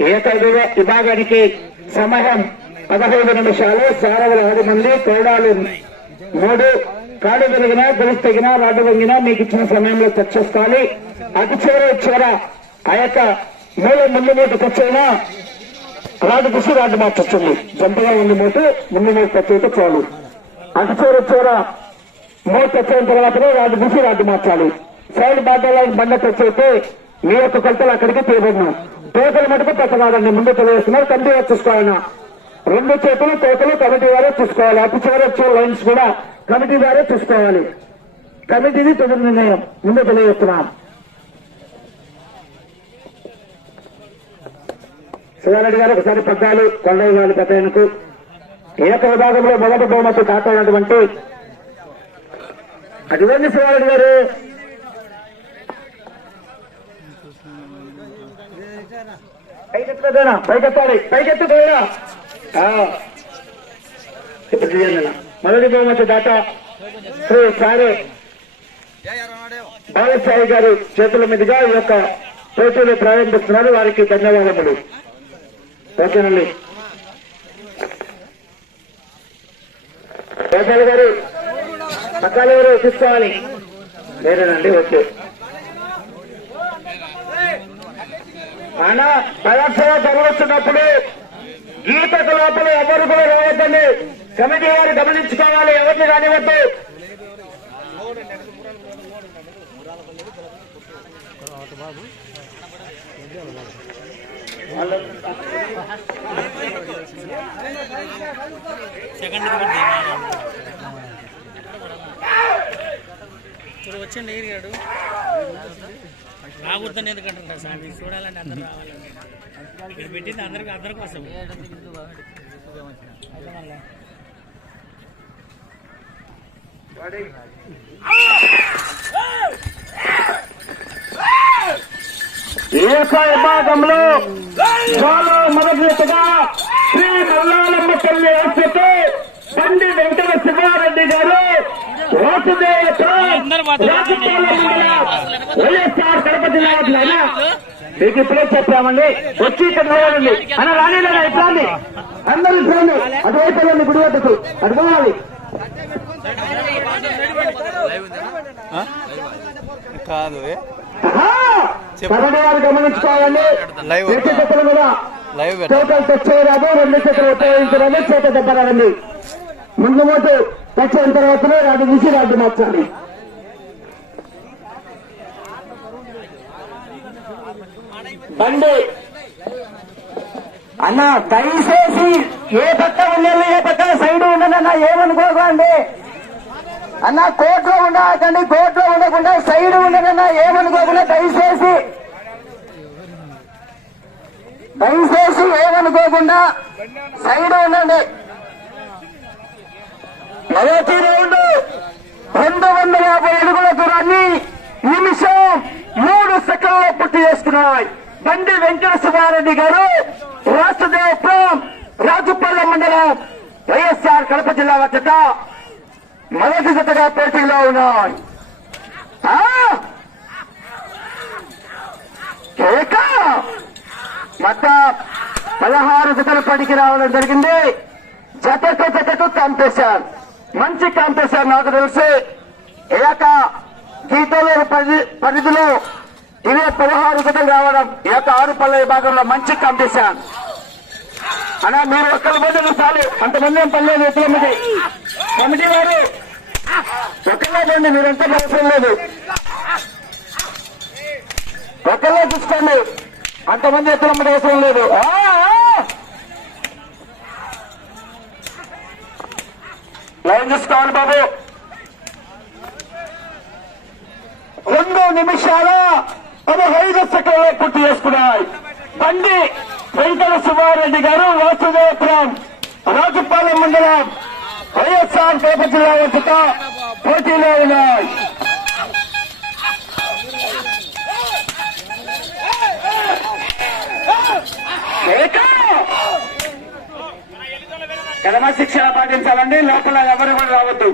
ఏక విభాగానికి సమయం పదహైదు నిమిషాలు. సారవులు ఆరు మంది తేడాలు మూడు. కాడు వెలిగినా గొలుసు తగినా రాడ్డు వంగినా మీకు ఇచ్చిన సమయంలో చర్చిస్తాలి అటు చివర చివర. ఆ యొక్క మూల ముందు మూట ఖర్చైనా రాడు గుసి రాడ్డు మార్చొచ్చింది జంపగా ఉంది మూట ముందు మూట ఖర్చు చాలు. అటు చివర చివర. మూట తెచ్చిన తర్వాతనే రాడ్డు గుసి రాడ్డు మార్చాలి. సైడ్ బాటలో బండ తెచ్చైతే మీ యొక్క కొలతలు అక్కడికి తీయబడినాం తోకలు మటుకు పెట్టవాలండి ముందు తెలియజేస్తున్నారు. కమిటీ వారు చూసుకోవాలన్నా రెండు చేతులు తోకలు కమిటీ వారే చూసుకోవాలి. అటు చివరి వచ్చే లైన్స్ కూడా కమిటీ వారే చూసుకోవాలి. కమిటీది తుది నిర్ణయం. ముందు తెలియజేస్తున్నాం. శివారెడ్డి గారు ఒకసారి పద్దాలు కొండయ్య గారి పెద్దయనకు ఏక విభాగంలో మొదటి బహుమతి కాపాడినటువంటి అటువంటి శివారెడ్డి గారు. పైకెత్తుకోదేనా పైకెత్తాలి. పైకెత్తుకోయా ఇప్పుడు చేయండి మొదటి బహుమతి దాత శ్రీ సారే బాలసాయి గారు చేతుల మీదుగా ఈ యొక్క పోటీలు ప్రారంభిస్తున్నారు. వారికి ధన్యవాదములు. ఓకేనండి. గోపాల్ గారు పక్కాల ఎవరు తీసుకోవాలి లేదండి ఓకే. అనా పదార్థాలు చదవస్తున్నప్పుడు గీతకు లోపల ఎవరు కూడా రావద్దండి. కమిటీ వారు గమనించుకోవాలి ఎవరిని రానివద్దు వచ్చి ఇప్పుడు వచ్చండి రాకూడదని ఎందుకంటారు మీరు చూడాలంటే అందరూ రావాలండి మీరు పెట్టింది అందరికి అందరి కోసం వ్యవసాయ భాగంలో చాలా మొదటిగా శ్రీ మల్లాలమ్మ తల్లి ఆశతో బండి వెంకట శివారెడ్డి గారు వైఎస్ఆర్ కడప జిల్లా మీకు ఇప్పుడే చెప్పామండి. వచ్చి ఇక్కడ రావాలండి అన్న రానిలేదా ఇట్లా అండి అందరూ చూడండి అటువైపు వెళ్ళండి గుడి వద్దకు. అటు పోవాలి. కాదు ఏ? కబడ్డీ వారు గమనించుకోవాలండి. లైవ్ చేతి చెప్పులు కూడా. చేతులు టచ్ చేయరాదు రెండు చేతులు ఉపయోగించరాదు చేత దెబ్బరాదండి ముందు మూటు టచ్ అయిన తర్వాతనే రాడు తీసి రాడు మార్చాలి బండి. అన్న దయచేసి ఏ పక్క ఉండాలి ఏ పక్క సైడ్ ఉండదన్న ఏమనుకోకండి. అన్న కోర్టులో ఉండకండి కోర్టులో ఉండకుండా సైడ్ ఉండదన్న ఏమనుకోకుండా దయచేసి. దయచేసి ఏమనుకోకుండా సైడ్ ఉండండి. మొదటి రౌండ్ రెండు వందల యాభై అడుగుల దూరాన్ని నిమిషం మూడు సెకండ్లో పూర్తి చేసుకున్నాయి. బండి వెంకట శివారెడ్డి గారు రాష్ట్రదేవపురం రాజుపల్లె మండలం వైఎస్ఆర్ కడప జిల్లా వద్ద మొదటి జతగా పోటీలో ఉన్నాయి. ఆ? కేక? మొత్తం పదహారు జతలు పడికి రావడం జరిగింది. జతకు జతకు కంపేశారు మంచి కాంపిటీషన్ నాకు తెలిసి ఏక గీతలేని పరి పరిధిలో ఇవే పదహారు జతలు రావడం ఈ యొక్క ఆరు పళ్ళ విభాగంలో మంచి కాంపిటీషన్. అలా మీరు ఒక్కరి పోతే చాలు అంతమంది ఏం పర్లేదు ఎత్తుల కమిటీ వారు. ఒక్కళ్ళే పోండి మీరంతా అవసరం లేదు. ఒకళ్ళే చూసుకోండి. అంతమంది ఎట్లమ్మటి అవసరం లేదు. ఆ, ఆ! లైన్ చూసుకోవాలి బాబు రెండు నిమిషాల పదహైదు సెకండ్లు పూర్తి చేసుకున్నాయి బండి వెంకట సుబ్బారెడ్డి గారు వాసుదేవపురం రాజుపాలెం మండలం వైఎస్ఆర్ కడప జిల్లా వద్ద పోటీలో ఉన్నాయి క్రమశిక్షణ పాటించాలండి. లోపల ఎవరు కూడా రావద్దు.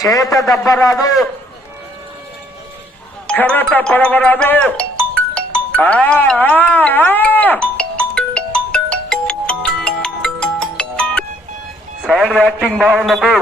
చేత దెబ్బ దెబ్బరాదు కర్రత పడవరాదు రాదు ఆ, సైడ్ యాక్టింగ్ బాగున్నది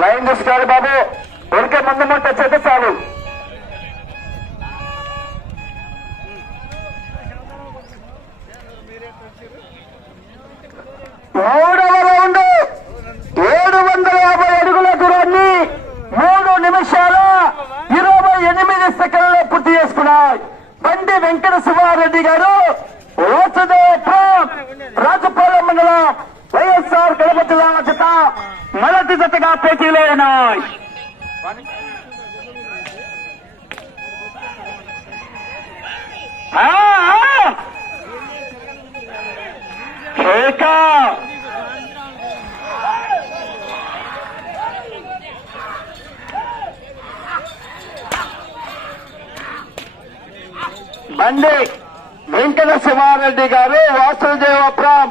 లైన్ చూసుకోవాలి బాబు. ఉరికే ముందు ముట్ట చేత చాలు. మూడవ రౌండ్. ఏడు వందల యాభై అడుగుల దూరాన్ని మూడు నిమిషాల ఇరవై ఎనిమిది సెకండ్లో పూర్తి చేసుకున్నాయి. బండి వెంకట శివారెడ్డి గారు ఓచదే రాజపాలెం వైఎస్ఆర్ కడప జిల్లా జత మొదటి జతగా పోటీలో ఉన్నాయి. బండి వెంకట సుమారెడ్డి గారు వాసుదేవ వాసుదేవపురం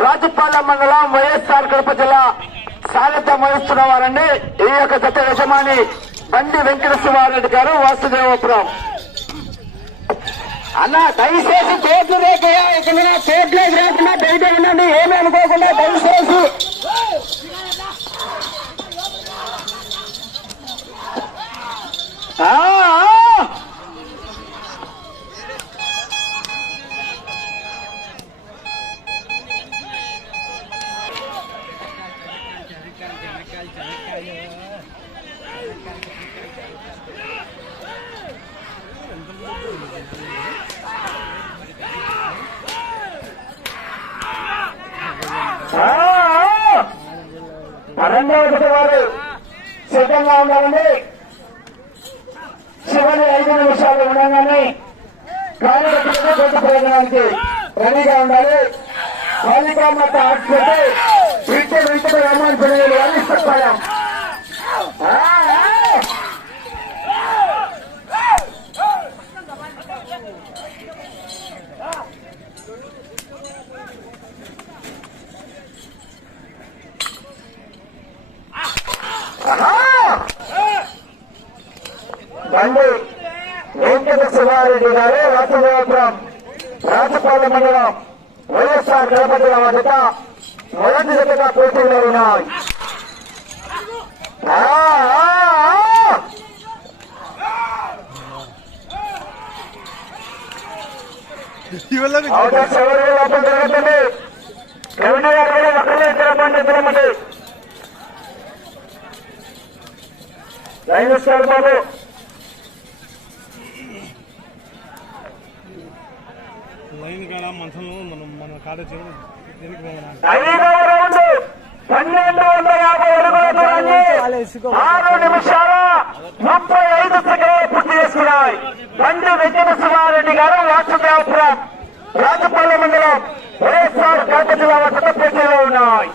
రాజుపాల మండలం వైఎస్ఆర్ కడప జిల్లా సారథ్యం వహిస్తున్న వారండి. ఈ యొక్క జత యజమాని బండి వెంకట శివారెడ్డి గారు వాసుదేవపురం. అన్న దయచేసి కోట్లు రేపయ్యా ఇక్కడ కోట్లేదు రాకుండా బయట ఉండండి ఏమీ అనుకోకుండా దయచేసి. ఆ, కార్యకర్తలకు కొత్త ప్రయోజనానికి రెడీగా ఉండాలి బాలికా మత ఆసుపత్రి ఇంటి వెంటనే రమ్మని పిల్లలు అని చెప్పాం బండి వెంకట శివారెడ్డి గారు రాజగోపురం రాజపాలెం మండలం వైఎస్ఆర్ కడప జిల్లా మొదటి జతగా పోటీలో ఉన్నాయి అవకాశం ఎవరు లోపల జరుగుతుంది? రెవెన్యూ గారు ఒకరే తిరగండి తిరగండి. లైన్ ఇస్తారు బాబు. లైన్ కాడ మంచంలో మనం మన కాడ ఆరు నిమిషాల ముప్పై ఐదు సెకండ్లు పూర్తి చేసుకున్నాయి. బండి వెంకట శివారెడ్డి గారు వాసుదేవపురం రాజపల్లి మండలం వైఎస్ఆర్ కడప జిల్లా వద్ద పోటీలో ఉన్నాయి.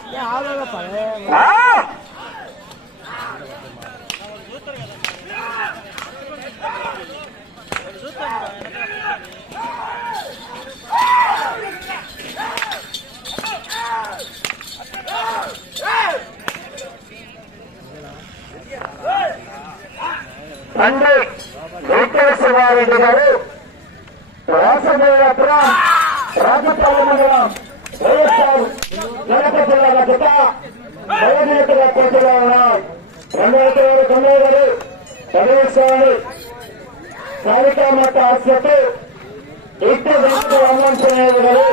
తండ్రి వెంకటేశ్వరరెడ్డి గారు రాసదేవపురం రాజపాల మండలం వైఎస్ఆర్ కడప జిల్లా జత బలమీతగా పోటీలో ఉన్న రెండు ఎకరాలు తొమ్మిది గారు పదవేశ్వరుడు కాళికామాత ఆసుపత్రి ఇటు వెంకట రామాంజనేయుడు గారు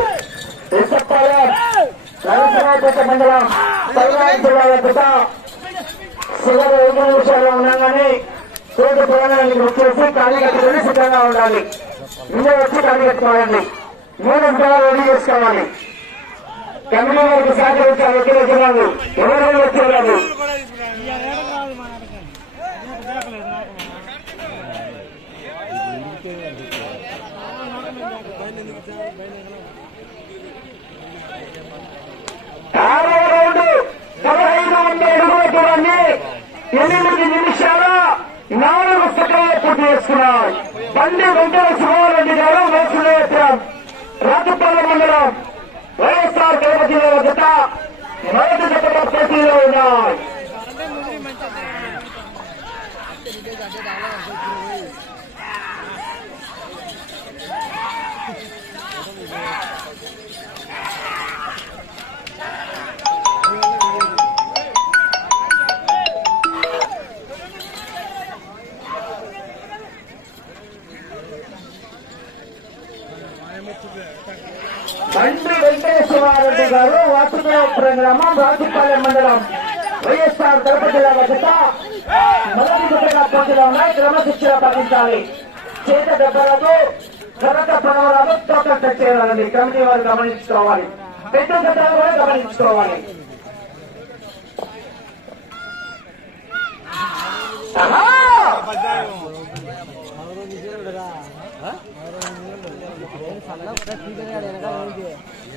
విశప్పాలెం నరసరావుపేట మండలం పల్నాడు జిల్లాల జత చివరి ఐదు నిమిషాలు ఉండగానే కోర్టు ప్రయాణానికి వచ్చేసి కార్యకర్తలు సిద్ధంగా ఉండాలి. ముందే వచ్చి కార్యకర్తలు మూడు నిమిషాలు రెడీ చేసుకోవాలి. కమిటీ వారికి సహకరించాలి ఎక్కడ వచ్చినారు ఎవరైనా వచ్చేవాళ్ళు ఆరవ రౌండ్ పదహైదు వందల అడుగుల దూరాన్ని ఎనిమిది నిమిషాలు చేస్తున్నాయి బండి వెంకట సుబ్బారెడ్డి గారు వేసువేత్రం రాజుపాల మండలం వైఎస్ఆర్ తిరుపతి జిల్లా జత మొదటి జతలో పోటీలో ఉన్నాయి వాసుదేవపురం గ్రామం రాజుపాలెం మండలం వైఎస్ఆర్ తిరుపతి జిల్లా వద్ద మొదటి జతగా పోటీలో ఉన్నాయి క్రమశిక్షణ పాటించాలి చేత దెబ్బలతో కరత పడవరాలు తోట చేయాలండి కమిటీ వారు గమనించుకోవాలి పెద్ద జతలు కూడా గమనించుకోవాలి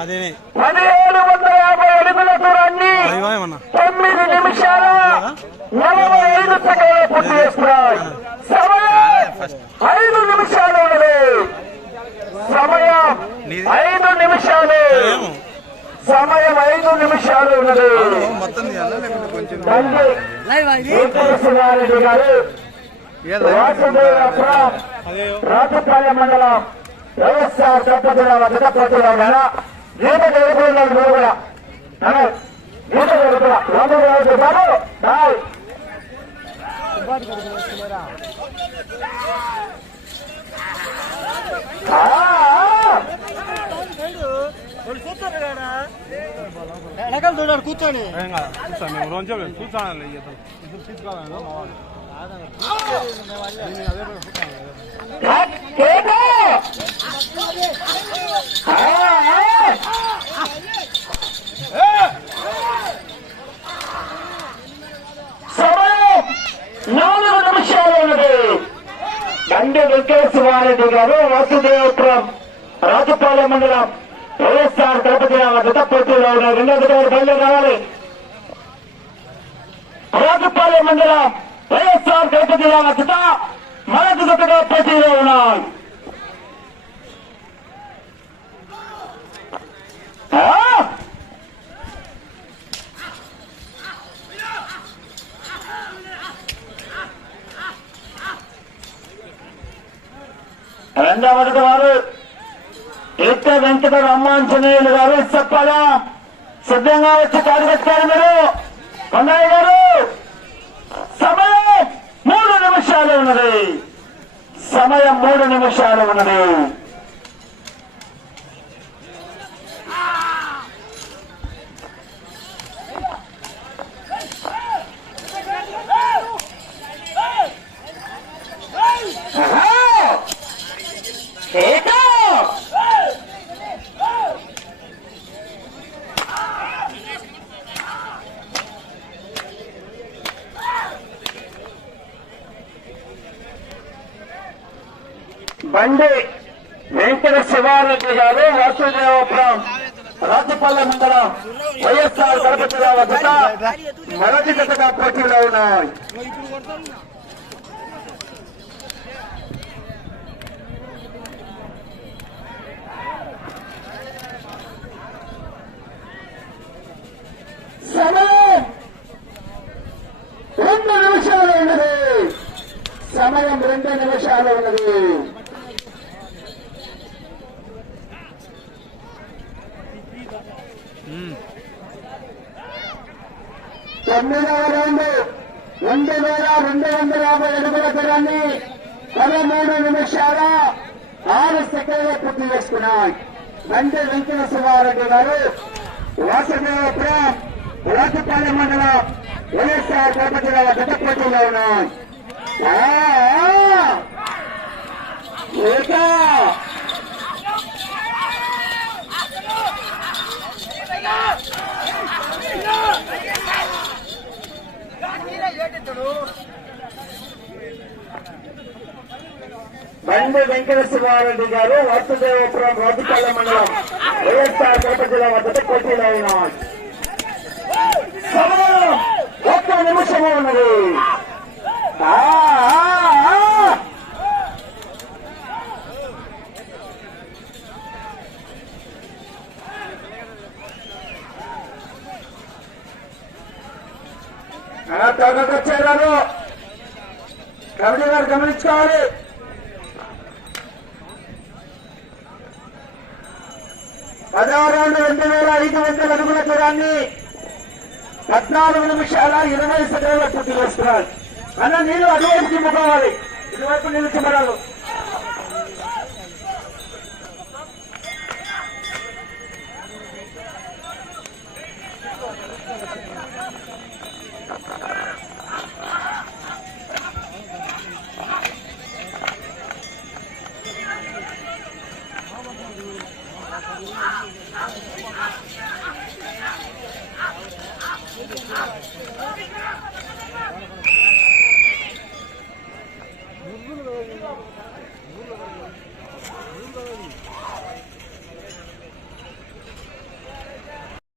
అదేనే పదిహేడు వందల యాభై అడుగుల దూరాన్ని తొమ్మిది నిమిషాల నలభై ఐదు సెకండ్లు పూర్తి చేస్తున్నాయి. సమయం ఐదు నిమిషాలు సమయం ఐదు నిమిషాలు. సమయం ఐదు నిమిషాలు ఉన్నది. గారు. రాజపాలెం మండలం వైఎస్ఆర్ దంపతుల వద్ద పోటీలో ఉన్నారా గీత జరుగుతున్నారు కూడా అన్నా, గీత బాబు బాయ్ వెనకాల చూడాడు కూర్చొని కూర్చోండి కాదు చూస్తాను మేము రోజు చూస్తాను ఇద్దరు ఇద్దరు తీసుకోవాలి అదే రోజు చూస్తాను కేక! ఆ, ఆ. సమయం నాలుగు నిమిషాలు ఉన్నది ఎల్కే శివారెడ్డి గారు వసుదేవపురం రాజుపాలెం మండలం వైఎస్ఆర్ తిరుపతి గత పోటీలో ఉన్న రెండో గారు బయలు రావాలి. రాజుపాలెం మండలం వైఎస్ఆర్ తిరుపతి జిల్లా గత మొదటి జతగా పోటీలో ఉన్నాయి ఆ? రెండవది వారు ఇట్ట వెంకట గారు చెప్పాలా? సిద్ధంగా వచ్చి కాదుకొచ్చారు మీరు. కొండయ్య గారు సమయం మూడు నిమిషాలు ఉన్నది. సమయం మూడు నిమిషాలు ఉన్నది ఆహా! కేక! బండి వెంకట శివారెడ్డి గారు వాసుదేవపురం రాజపల్లె మండల వైఎస్ఆర్ కడప జిల్లా వద్ద మొదటి జతగా పోటీలో ఉన్నాయి. సమయం రెండు నిమిషాలు ఉన్నది. సమయం రెండు నిమిషాలు ఉన్నది. తొమ్మిదవ రౌండ్ రెండు వేల రెండు వందల యాభై అడుగుల దూరాన్ని పదమూడు నిమిషాల ఆరు సెకండ్లు పూర్తి చేసుకున్నాయి బండి వెంకట శివారెడ్డి గారు వాసుదేవపురం రాజపాలెం మండలం వైఎస్ఆర్ కడప జిల్లా గత పోటీలో ఉన్నాయి ఆ, ఆ. వెంకట శివారెడ్డి గారు వాసుదేవపురం రోడ్డుపల్లె మండలం వైఎస్ఆర్ కడప జిల్లా వద్ద పోటీలో ఉన్నారు ఒక్క నిమిషము ఉన్నది ఆ, ఆ, ఆ. ఆ, కమిటీ గారు గమనించుకోవాలి పదవ రెండు వేల ఐదు వందల అడుగుల దూరాన్ని పద్నాలుగు నిమిషాల ఇరవై సెకండ్ల పూర్తి చేస్తున్నారు అన్న నీళ్ళు అటువైపు తిమ్ముకోవాలి ఇటువైపు నీళ్ళు చిమ్మరాలు